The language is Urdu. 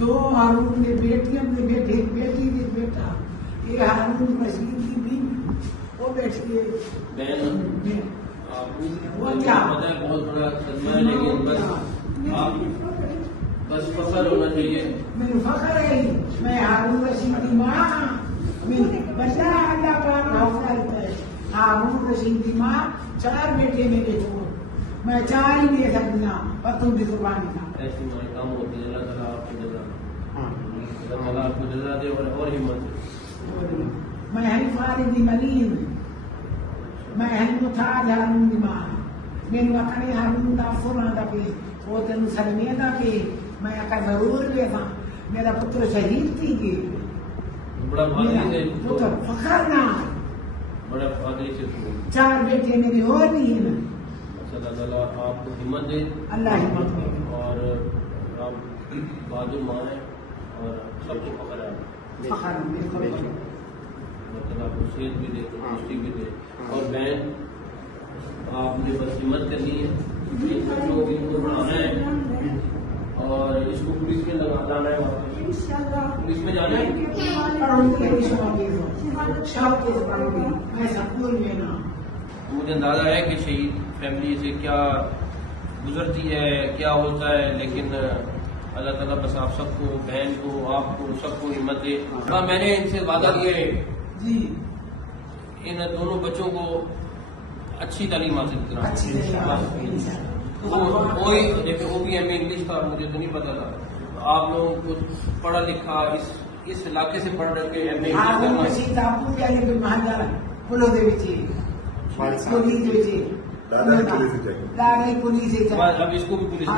دو ہارون نے بیٹیاں نے بیٹے ایک بیٹی ایک بیٹا. یہ ہارون رشید کی بھی وہ بیٹھی ہے بہن. وہ کیا پتہ ہے بہت بڑا صدمہ ہے، لیکن بس آپ بس فخر ہونا چاہیے. میرے فخر ہے میں ہارون رشید کی ماں بچہ اللہ کا نام ہے. ہارون رشید کی ماں 4 بیٹے میرے کو میں 4 ہی دے سکتا اور تم بھی قربانی کا. ایسی ماں کام ہوتی ہے. اللہ تعالیٰ آپ کو جزا اللہ تعالیٰ آپ کو جزا دے اور ہمت دے. میں فارغ ملین میں متاج ہارون دی ماں میرے وطن ہارون دا فران دا پہ وہ تین سلمیہ دا پہ میں کا ضرور لے تھا. میرا پتر شہید تھی گی بڑا بہادری سے پتر فخر نہ بڑا بہادری سے 4 بیٹے میری اور نہیں ہیں. اللہ تعالیٰ آپ کو ہمت دے. اللہ ہمت دے. اور آپ بہادر ماں ہیں اور سب کو فخر ہے. فخر بالکل اللہ تعالیٰ آپ کو صحت بھی دے تندرستی بھی دے. اور بہن آپ نے بس ہمت کرنی ہے. ان بچوں کو پڑھانا ہے اور اس کو پولیس میں لانا ہے. پولیس میں جانا ہے. مجھے اندازہ ہے کہ شہید فیملی سے کیا گزرتی ہے کیا ہوتا ہے، لیکن اللہ تعالیٰ بس آپ سب کو بہن کو آپ کو سب کو ہمت دے. میں نے ان سے وعدہ کیا ہے جی ان دونوں بچوں کو اچھی تعلیم حاصل کرا. وہی دیکھیں وہ بھی انگلش تھا، مجھے تو نہیں پتا تھا. آپ لوگوں کو پڑھا لکھا اس علاقے سے پڑھ رہے کہ اب اس کو بھی پولیس